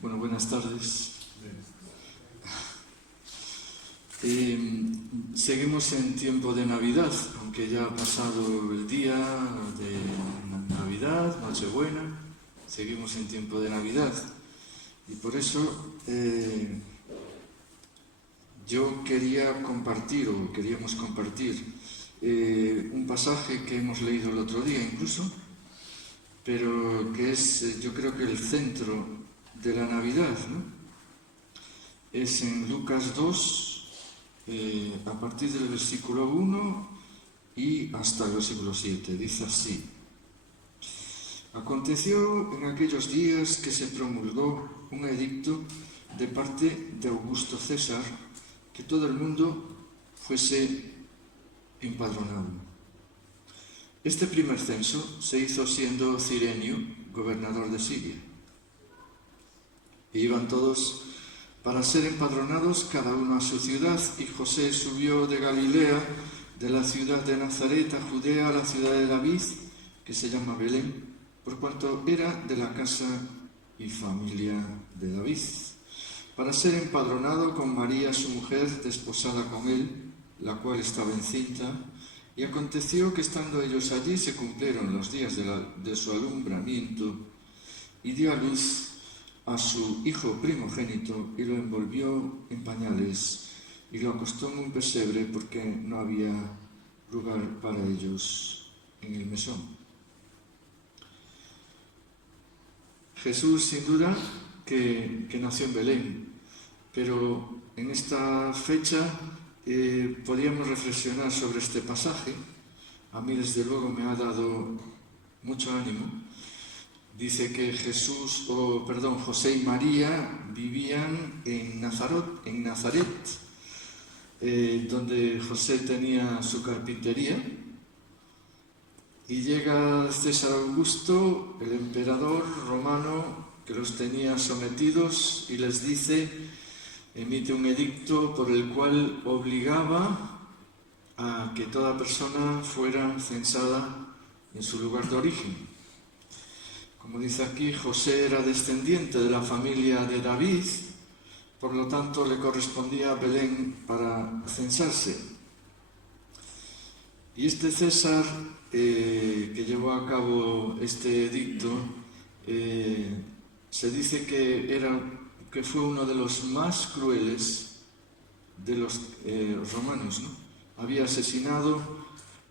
Bueno, buenas tardes. Seguimos en tiempo de Navidad, aunque ya ha pasado el día de Navidad, Nochebuena, seguimos en tiempo de Navidad. Y por eso yo queríamos compartir un pasaje que hemos leído el otro día incluso, pero que es, yo creo que el centro de la Navidad, ¿no? Es en Lucas 2, a partir del versículo 1 y hasta el versículo 7. Dice así: Aconteció en aquellos días que se promulgó un edicto de parte de Augusto César, que todo el mundo fuese empadronado. Este primer censo se hizo siendo Cirenio gobernador de Siria. E iban todos para ser empadronados, cada uno a su ciudad, y José subió de Galilea, de la ciudad de Nazaret a Judea, a la ciudad de David, que se llama Belén, por cuanto era de la casa y familia de David, para ser empadronado con María, su mujer, desposada con él, la cual estaba encinta. Y aconteció que estando ellos allí se cumplieron los días de su alumbramiento, y dio a luz a su hijo primogénito y lo envolvió en pañales y lo acostó en un pesebre porque no había lugar para ellos en el mesón. Jesús, sin duda, que nació en Belén, pero en esta fecha podíamos reflexionar sobre este pasaje. A mí, desde luego, me ha dado mucho ánimo. Dice que José y María vivían en Nazaret, donde José tenía su carpintería, y llega César Augusto, el emperador romano, que los tenía sometidos, y les emite un edicto por el cual obligaba a que toda persona fuera censada en su lugar de origen. Como dice aquí, José era descendiente de la familia de David, por lo tanto le correspondía a Belén para censarse. Y este César, que llevó a cabo este edicto, se dice que fue uno de los más crueles de los romanos, ¿no? Había asesinado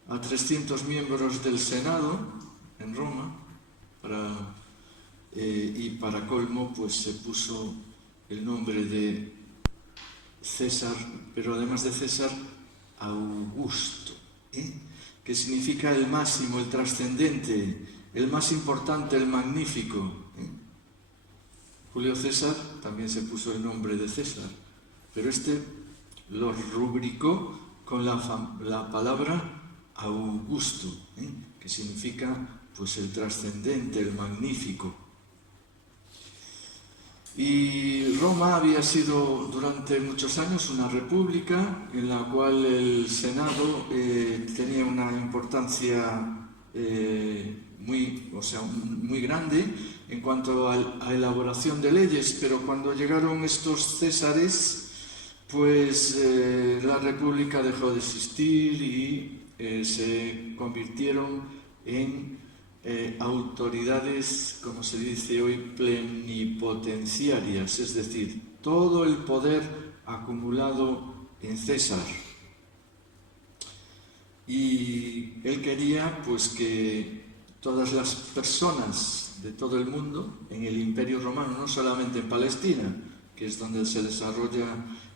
a 300 miembros del Senado en Roma, y para colmo pues se puso el nombre de César, pero además de César, Augusto, que significa el máximo, el trascendente, el más importante, el magnífico. Julio César también se puso el nombre de César, pero este lo rubricó con la palabra Augusto, que significa pues el trascendente, el magnífico. Y Roma había sido durante muchos años una república en la cual el Senado tenía una importancia muy grande en cuanto a elaboración de leyes, pero cuando llegaron estos césares, pues la república dejó de existir y se convirtieron en autoridades, como se dice hoy, plenipotenciarias, es decir, todo el poder acumulado en César. Y él quería pues que todas las personas de todo el mundo, en el Imperio Romano, no solamente en Palestina, que es donde se desarrolla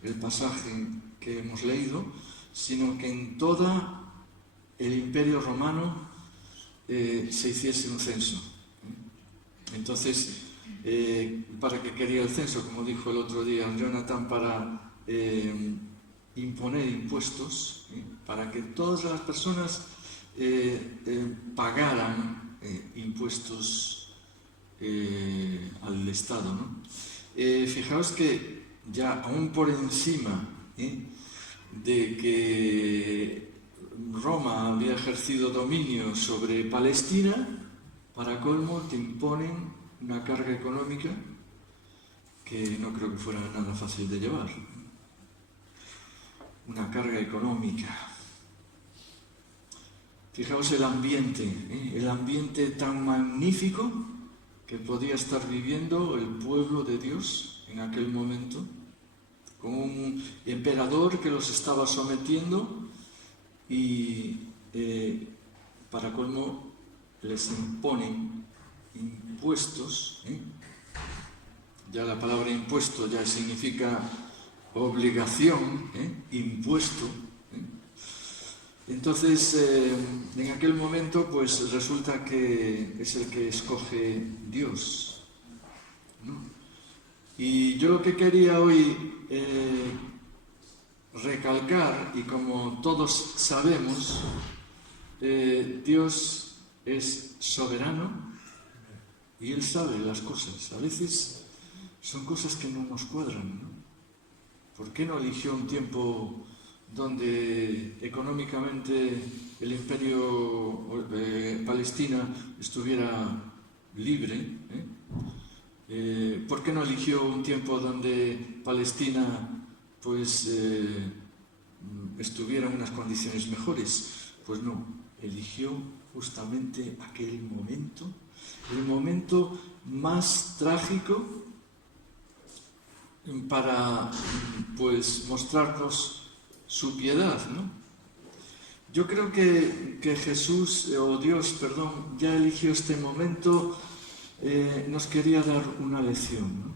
el pasaje que hemos leído, sino que en todo el Imperio Romano se hiciese un censo. Entonces, ¿para qué quería el censo? Como dijo el otro día Jonathan, para imponer impuestos, para que todas las personas pagaran impuestos al Estado, ¿no? Fijaos que ya aún por encima de que Roma había ejercido dominio sobre Palestina, para colmo te imponen una carga económica que no creo que fuera nada fácil de llevar. Una carga económica. Fijaos el ambiente tan magnífico que podía estar viviendo el pueblo de Dios en aquel momento, con un emperador que los estaba sometiendo y para colmo les imponen impuestos. Ya la palabra impuesto ya significa obligación, impuesto. Entonces, en aquel momento, pues resulta que es el que escoge Dios, ¿no? Y yo lo que quería hoy recalcar, y como todos sabemos, Dios es soberano y Él sabe las cosas. A veces son cosas que no nos cuadran, ¿no? ¿Por qué no eligió un tiempo donde económicamente el imperio Palestina estuviera libre? ¿Por qué no eligió un tiempo donde Palestina pues estuviera en unas condiciones mejores? Pues no, eligió justamente aquel momento, el momento más trágico para pues mostrarnos su piedad, ¿no? Yo creo que Jesús, o Dios, perdón, ya eligió este momento, nos quería dar una lección, ¿no?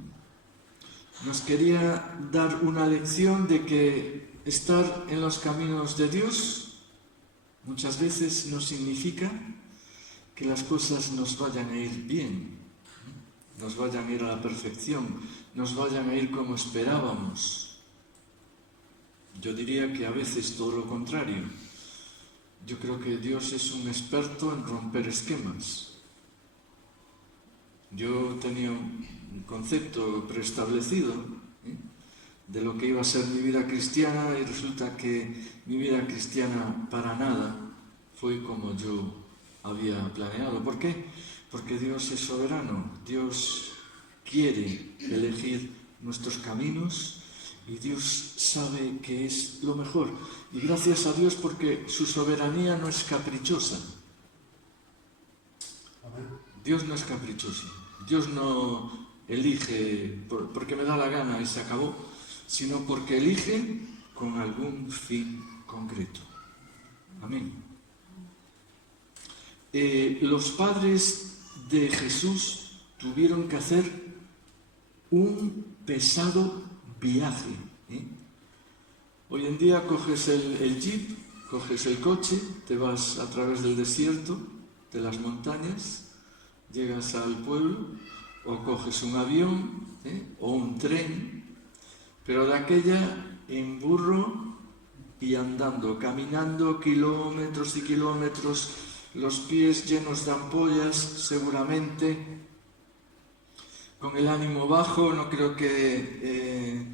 Nos quería dar una lección de que estar en los caminos de Dios muchas veces no significa que las cosas nos vayan a ir bien, nos vayan a ir a la perfección, nos vayan a ir como esperábamos. Yo diría que a veces todo lo contrario. Yo creo que Dios es un experto en romper esquemas. Yo tenía un concepto preestablecido de lo que iba a ser mi vida cristiana y resulta que mi vida cristiana para nada fue como yo había planeado. ¿Por qué? Porque Dios es soberano. Dios quiere elegir nuestros caminos y Dios sabe que es lo mejor. Y gracias a Dios porque su soberanía no es caprichosa. Dios no es caprichoso. Dios no elige porque me da la gana y se acabó, sino porque elige con algún fin concreto. Amén. Los padres de Jesús tuvieron que hacer un pesado viaje. Hoy en día coges el jeep, coges el coche, te vas a través del desierto, de las montañas, llegas al pueblo, o coges un avión o un tren, pero de aquella en burro y andando, caminando kilómetros y kilómetros, los pies llenos de ampollas seguramente, con el ánimo bajo. No creo que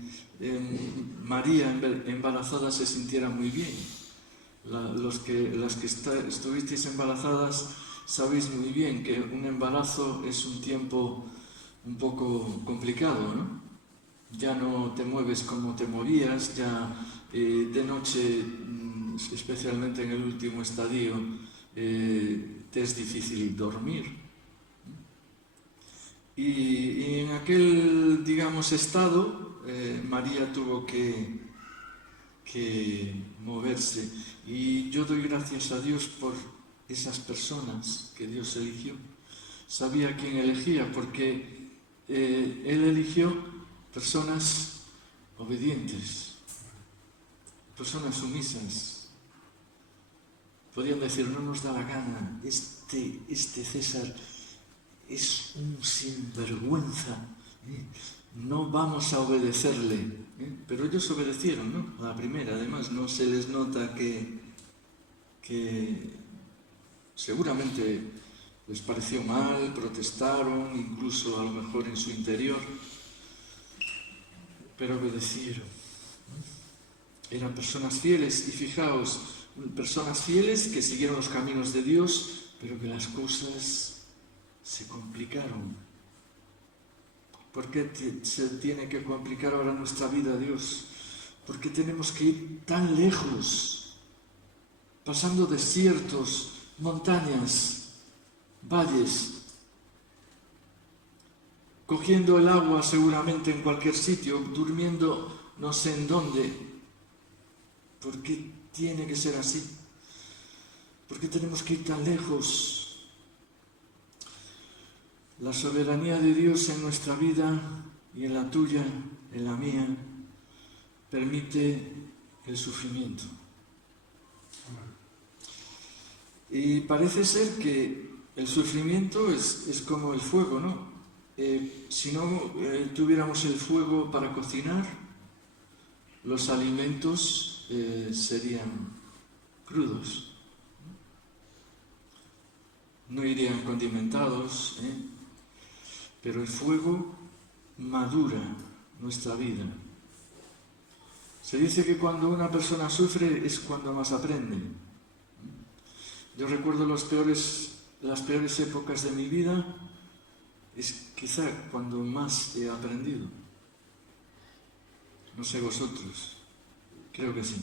María embarazada se sintiera muy bien. Las que estuvisteis embarazadas sabéis muy bien que un embarazo es un tiempo un poco complicado, ¿no? Ya no te mueves como te movías, ya de noche, especialmente en el último estadio, te es difícil dormir. Y en aquel, digamos, estado, María tuvo que moverse. Y yo doy gracias a Dios por esas personas que Dios eligió. Sabía quién elegía, porque Él eligió personas obedientes, personas sumisas. Podían decir, no nos da la gana, este César es un sinvergüenza, no vamos a obedecerle. Pero ellos obedecieron, ¿no? A la primera, además, no se les nota que seguramente les pareció mal, protestaron, incluso a lo mejor en su interior, pero obedecieron. Eran personas fieles y fijaos, personas fieles que siguieron los caminos de Dios, pero que las cosas se complicaron. ¿Por qué se tiene que complicar ahora nuestra vida, Dios? ¿Por qué tenemos que ir tan lejos, pasando desiertos, montañas, valles, cogiendo el agua seguramente en cualquier sitio, durmiendo no sé en dónde? ¿Por qué tiene que ser así? ¿Por qué tenemos que ir tan lejos? La soberanía de Dios en nuestra vida y en la tuya, en la mía, permite el sufrimiento. Y parece ser que el sufrimiento es como el fuego, ¿no? Si no tuviéramos el fuego para cocinar, los alimentos serían crudos, no irían condimentados, pero el fuego madura nuestra vida. Se dice que cuando una persona sufre es cuando más aprende. Yo recuerdo las peores épocas de mi vida, es quizá cuando más he aprendido. No sé vosotros, creo que sí.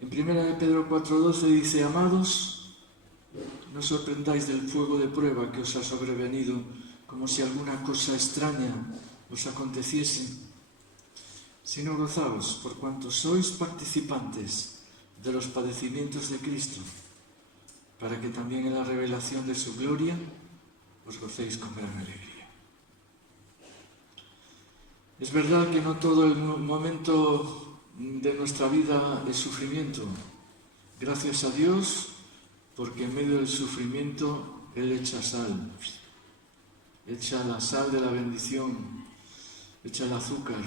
En 1 Pedro 4:12 dice: amados, no os sorprendáis del fuego de prueba que os ha sobrevenido, como si alguna cosa extraña os aconteciese, sino gozaos por cuanto sois participantes de los padecimientos de Cristo, para que también en la revelación de su gloria os gocéis con gran alegría. Es verdad que no todo el momento de nuestra vida es sufrimiento. Gracias a Dios, porque en medio del sufrimiento Él echa sal. Echa la sal de la bendición, echa el azúcar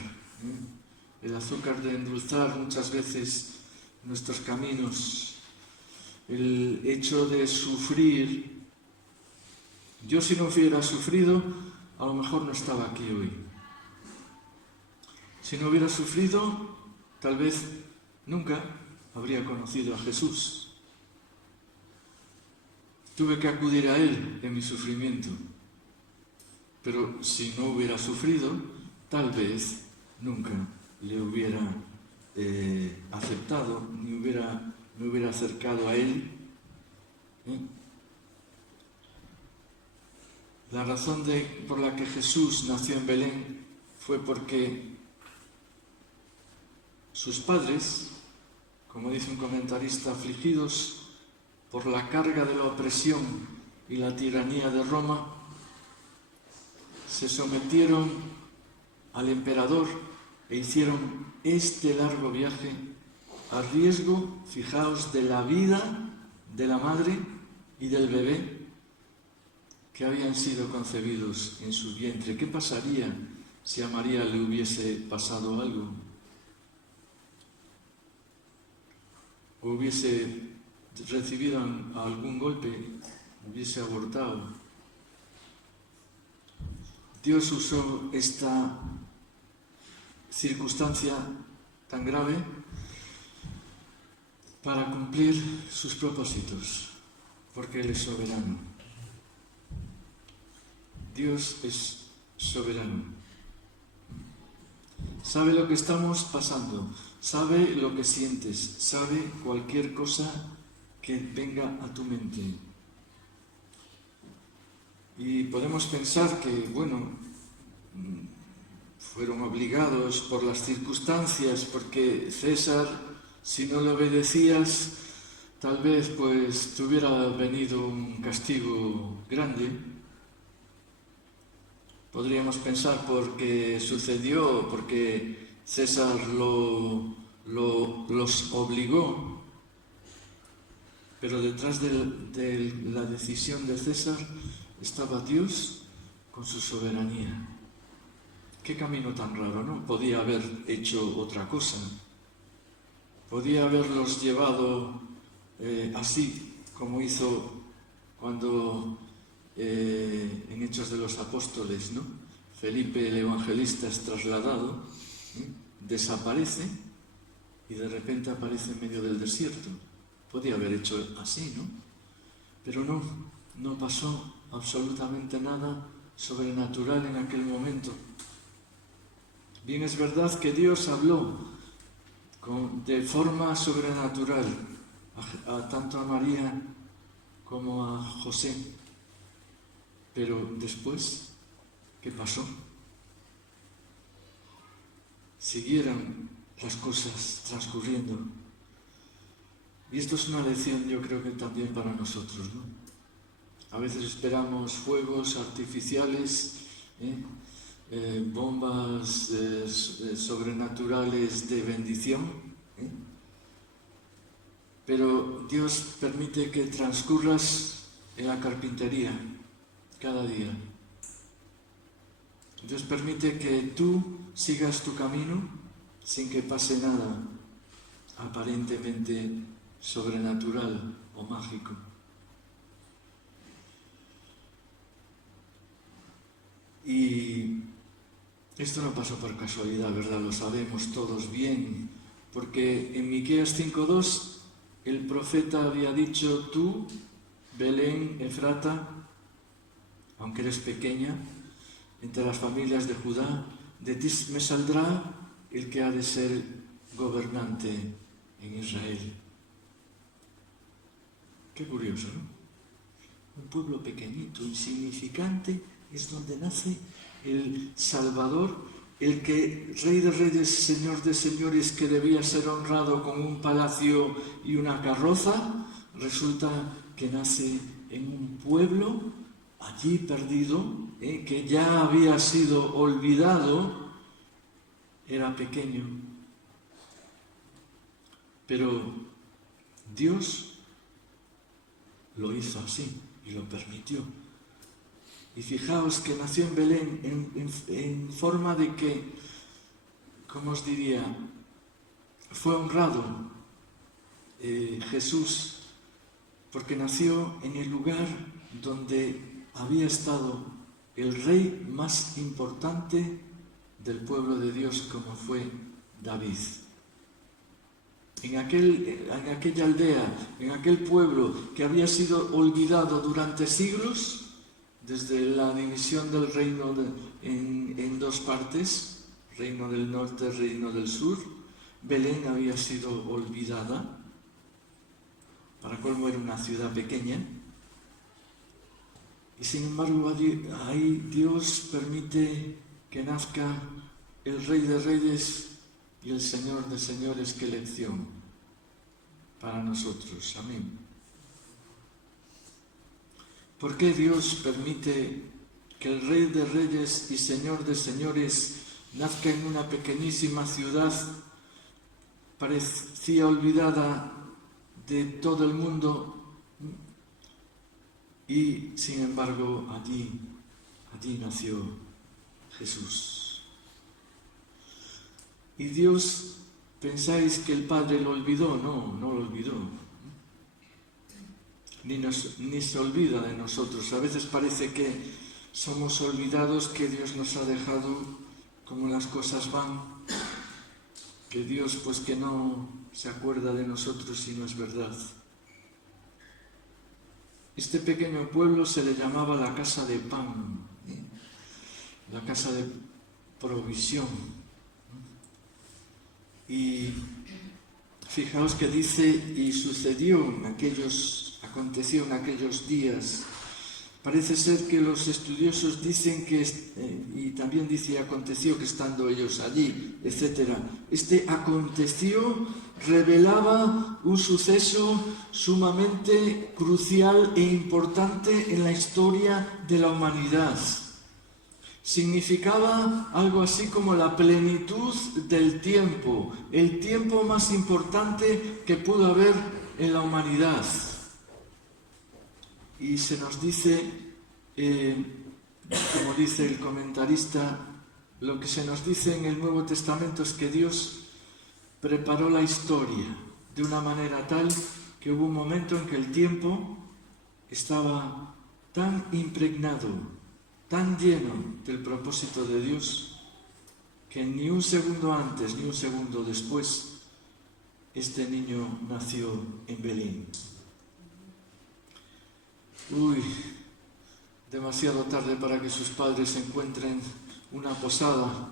de endulzar muchas veces nuestros caminos. El hecho de sufrir, yo si no hubiera sufrido, a lo mejor no estaba aquí hoy. Si no hubiera sufrido, tal vez nunca habría conocido a Jesús. Tuve que acudir a Él en mi sufrimiento. Pero si no hubiera sufrido, tal vez nunca le hubiera aceptado, ni me hubiera acercado a Él. La razón por la que Jesús nació en Belén fue porque sus padres, como dice un comentarista, afligidos por la carga de la opresión y la tiranía de Roma, se sometieron al emperador e hicieron este largo viaje a riesgo, fijaos, de la vida de la madre y del bebé que habían sido concebidos en su vientre. ¿Qué pasaría si a María le hubiese pasado algo? ¿O hubiese recibido algún golpe? ¿Hubiese abortado? Dios usó esta circunstancia tan grave para cumplir sus propósitos, porque Él es soberano. Dios es soberano. Sabe lo que estamos pasando, sabe lo que sientes, sabe cualquier cosa que venga a tu mente. Y podemos pensar que, fueron obligados por las circunstancias, porque César, si no le obedecías, tal vez pues te hubiera venido un castigo grande. Podríamos pensar porque sucedió, porque César los obligó. Pero detrás de la decisión de César estaba Dios con su soberanía. Qué camino tan raro, ¿no? Podía haber hecho otra cosa. Podía haberlos llevado así, como hizo cuando en Hechos de los Apóstoles, ¿no? Felipe el Evangelista es trasladado, desaparece y de repente aparece en medio del desierto. Podía haber hecho así, ¿no? Pero no pasó absolutamente nada sobrenatural en aquel momento. Bien es verdad que Dios habló de forma sobrenatural tanto a María como a José. Pero después, ¿qué pasó? Siguieron las cosas transcurriendo. Y esto es una lección, yo creo que también para nosotros, ¿no? A veces esperamos fuegos artificiales, bombas sobrenaturales de bendición, pero Dios permite que transcurras en la carpintería cada día. Dios permite que tú sigas tu camino sin que pase nada aparentemente sobrenatural o mágico. Y esto no pasó por casualidad, ¿verdad? Lo sabemos todos bien, porque en Miqueas 5:2 el profeta había dicho: tú, Belén Efrata, aunque eres pequeña, entre las familias de Judá, de ti me saldrá el que ha de ser gobernante en Israel. Qué curioso, ¿no? Un pueblo pequeñito, insignificante, es donde nace el Salvador, el que, Rey de Reyes, Señor de Señores, que debía ser honrado con un palacio y una carroza, resulta que nace en un pueblo allí perdido, que ya había sido olvidado, era pequeño. Pero Dios lo hizo así y lo permitió. Y fijaos que nació en Belén en forma de que, ¿cómo os diría? Fue honrado Jesús, porque nació en el lugar donde había estado el rey más importante del pueblo de Dios, como fue David. En aquella aldea, en aquel pueblo que había sido olvidado durante siglos, desde la división del reino en dos partes, reino del norte, reino del sur, Belén había sido olvidada. Para colmo era una ciudad pequeña. Y sin embargo ahí Dios permite que nazca el Rey de Reyes y el Señor de Señores. Qué lección para nosotros. Amén. ¿Por qué Dios permite que el Rey de Reyes y Señor de Señores nazca en una pequeñísima ciudad parecía olvidada de todo el mundo? Y sin embargo allí nació Jesús. Y Dios, ¿pensáis que el Padre lo olvidó? No lo olvidó. Ni se olvida de nosotros. A veces parece que somos olvidados, que Dios nos ha dejado como las cosas van, que Dios pues que no se acuerda de nosotros, y no es verdad. Este pequeño pueblo se le llamaba la casa de pan, la casa de provisión. Y fijaos que dice: y aconteció en aquellos días. Parece ser que los estudiosos dicen que, y también dice aconteció que estando ellos allí, etc. Este aconteció revelaba un suceso sumamente crucial e importante en la historia de la humanidad. Significaba algo así como la plenitud del tiempo, el tiempo más importante que pudo haber en la humanidad. Y se nos dice, como dice el comentarista, lo que se nos dice en el Nuevo Testamento es que Dios preparó la historia de una manera tal que hubo un momento en que el tiempo estaba tan impregnado, tan lleno del propósito de Dios, que ni un segundo antes ni un segundo después este niño nació en Belén. Uy, demasiado tarde para que sus padres encuentren una posada.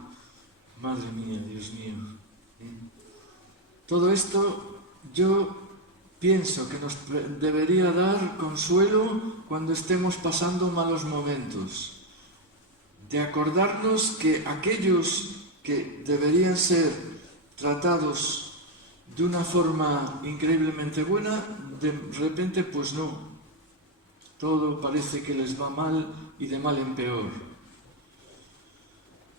Madre mía, Dios mío. Todo esto yo pienso que nos debería dar consuelo cuando estemos pasando malos momentos. De acordarnos que aquellos que deberían ser tratados de una forma increíblemente buena, de repente pues no. Todo parece que les va mal y de mal en peor.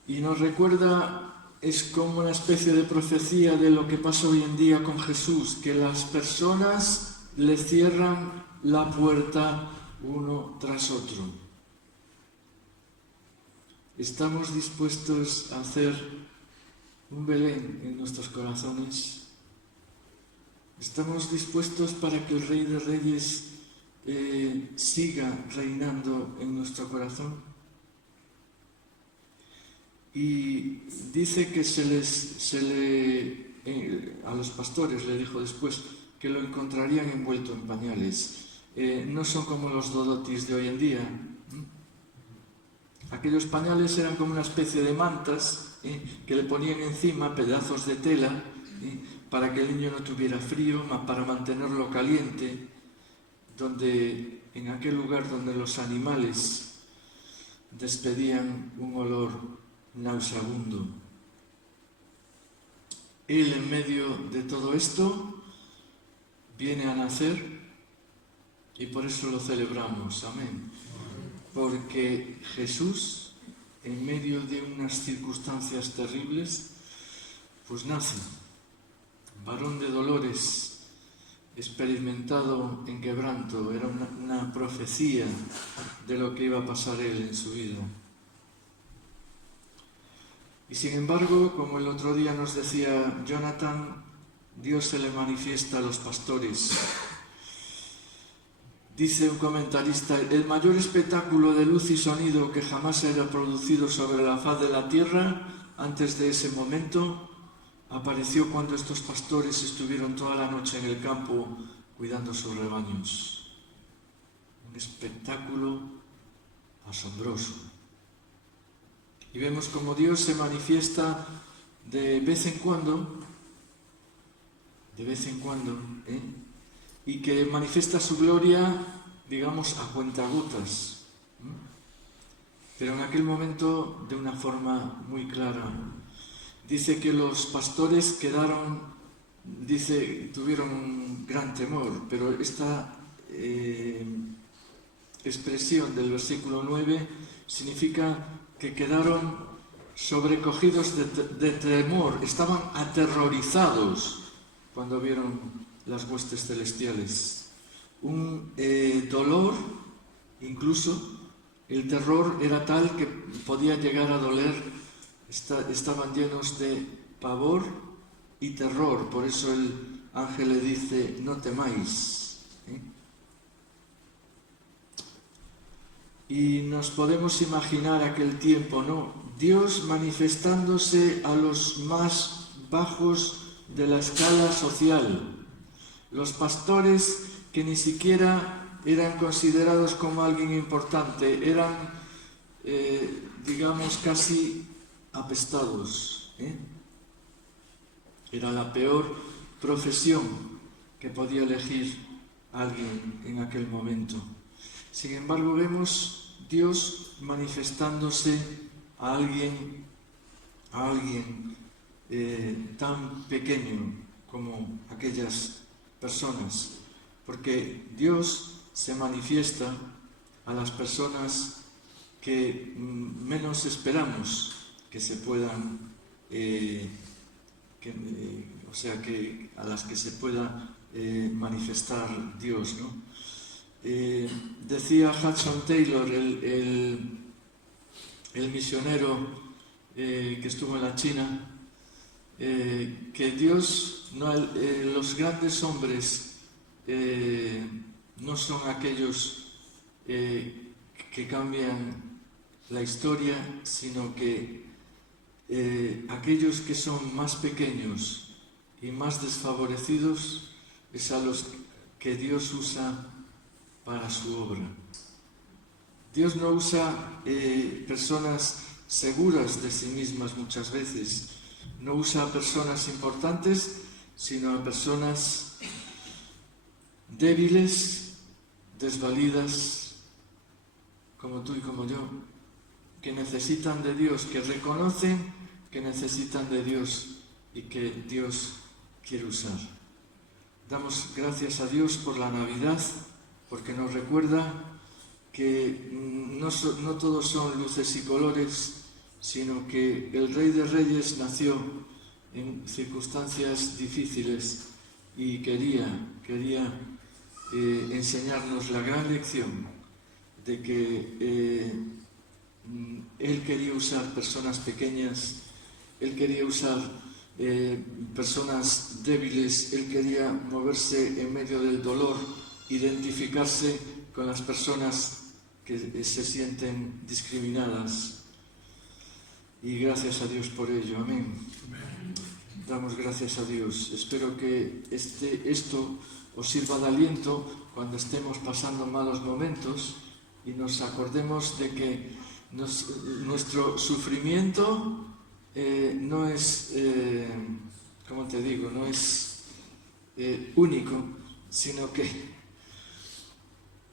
Y nos recuerda, es como una especie de profecía de lo que pasa hoy en día con Jesús, que las personas le cierran la puerta uno tras otro. ¿Estamos dispuestos a hacer un Belén en nuestros corazones? ¿Estamos dispuestos para que el Rey de Reyes siga reinando en nuestro corazón? Y dice que a los pastores le dijo después que lo encontrarían envuelto en pañales. No son como los dodotis de hoy en día. Aquellos pañales eran como una especie de mantas que le ponían encima pedazos de tela para que el niño no tuviera frío, para mantenerlo caliente, en aquel lugar donde los animales despedían un olor nauseabundo. Él, en medio de todo esto, viene a nacer y por eso lo celebramos. Amén. Porque Jesús, en medio de unas circunstancias terribles, pues nace, varón de dolores, experimentado en quebranto. Era una profecía de lo que iba a pasar él en su vida. Y sin embargo, como el otro día nos decía Jonathan, Dios se le manifiesta a los pastores. Dice un comentarista, el mayor espectáculo de luz y sonido que jamás se haya producido sobre la faz de la tierra antes de ese momento apareció cuando estos pastores estuvieron toda la noche en el campo cuidando sus rebaños. Un espectáculo asombroso. Y vemos como Dios se manifiesta de vez en cuando, y que manifiesta su gloria, digamos, a cuentagotas, pero en aquel momento de una forma muy clara. Dice que los pastores tuvieron un gran temor, pero esta expresión del versículo 9 significa que quedaron sobrecogidos de temor, estaban aterrorizados cuando vieron las huestes celestiales. Un dolor, incluso el terror era tal que podía llegar a doler. Estaban llenos de pavor y terror, por eso el ángel le dice, no temáis. Y nos podemos imaginar aquel tiempo, ¿no? Dios manifestándose a los más bajos de la escala social. Los pastores que ni siquiera eran considerados como alguien importante, eran, digamos, casi apestados. Era la peor profesión que podía elegir alguien en aquel momento. Sin embargo, vemos Dios manifestándose a alguien tan pequeño como aquellas personas, porque Dios se manifiesta a las personas que menos esperamos que se puedan, a las que se pueda manifestar Dios, ¿no? Decía Hudson Taylor, el misionero que estuvo en la China, que Dios, los grandes hombres no son aquellos que cambian la historia, sino que aquellos que son más pequeños y más desfavorecidos es a los que Dios usa para su obra. Dios no usa personas seguras de sí mismas muchas veces, no usa a personas importantes, sino a personas débiles, desvalidas, como tú y como yo, que necesitan de Dios, que reconocen que necesitan de Dios y que Dios quiere usar. Damos gracias a Dios por la Navidad, porque nos recuerda que no todos son luces y colores, sino que el Rey de Reyes nació en circunstancias difíciles y quería enseñarnos la gran lección de que Él quería usar personas pequeñas, Él quería usar personas débiles, Él quería moverse en medio del dolor, identificarse con las personas que se sienten discriminadas. Y gracias a Dios por ello, amén. Damos gracias a Dios. Espero que esto os sirva de aliento cuando estemos pasando malos momentos y nos acordemos de que nuestro sufrimiento no es, ¿cómo te digo? No es único, sino que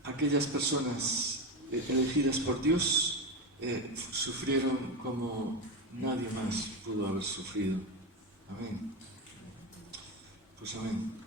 aquellas personas elegidas por Dios sufrieron como nadie más pudo haber sufrido. Amén. Pues amén.